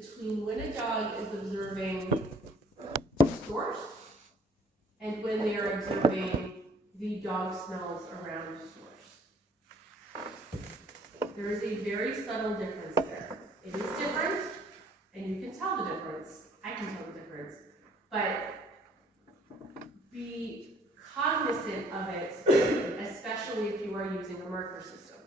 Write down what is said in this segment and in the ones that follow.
between when a dog is observing source and when they are observing the dog smells around source. There is a very subtle difference there. It is different, and you can tell the difference. I can tell the difference. But be cognizant of it, especially if you are using a marker system,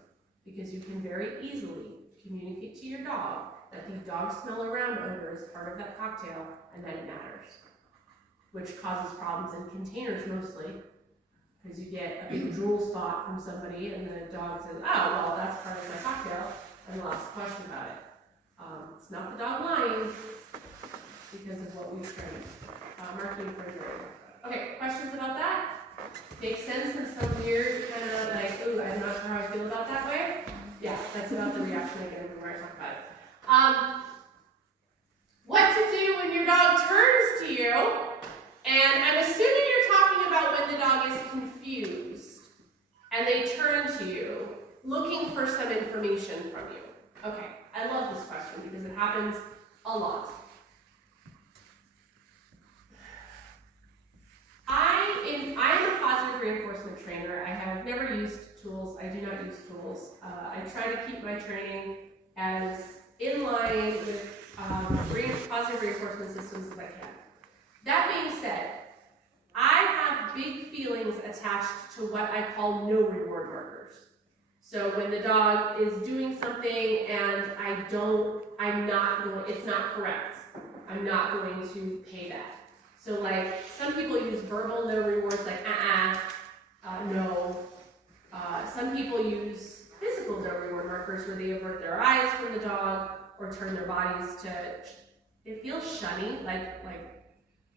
because you can very easily communicate to your dog that the dog smell around odor is part of that cocktail and that it matters, which causes problems in containers mostly, because you get a big drool spot from somebody and the dog says, oh, well, that's part of my cocktail, and they'll ask a question about it. It's not the dog lying because of what we've trained. Marking refrigerator. Okay, questions about that? Makes sense in some weird kind of like, ooh, I'm not sure how I feel about that way? Yeah, that's about the reaction I get when I talk about it. What to do when your dog turns to you, and I'm assuming you're talking about when the dog is confused and they turn to you looking for some information from you. Okay, I love this question because it happens a lot. I'm a positive reinforcement trainer. I have never used tools. I do not use tools. I try to keep my training as in line with positive reinforcement systems as I can. That being said, I have big feelings attached to what I call no reward markers. So when the dog is doing something and it's not correct, I'm not going to pay that. So like, some people use verbal no rewards, like no. Some people use physical no reward markers where they avert their eyes from the dog or turn their bodies to, it feels shunny, like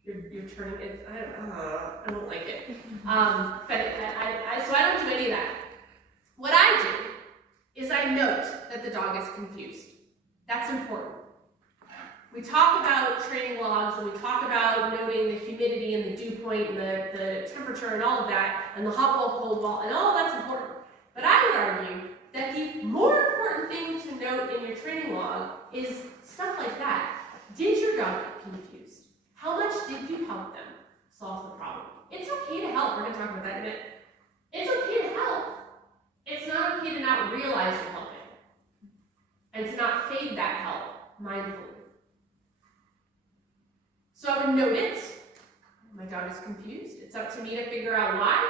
you're turning it, I don't like it. So I don't do any of that. What I do is I note that the dog is confused. That's important. We talk about training logs and we talk about noting the humidity and the dew point and the temperature and all of that, and the hot ball, cold ball, and all of that's important. But I would argue that the more important thing to note in your training log is stuff like that. Did your dog get confused? How much did you help them solve the problem? It's okay to help. We're going to talk about that in a minute. It's okay to help. It's not okay to not realize you're helping and to not fade that help mindfully. So I would note it. My dog is confused. It's up to me to figure out why.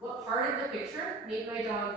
What part of the picture made my dog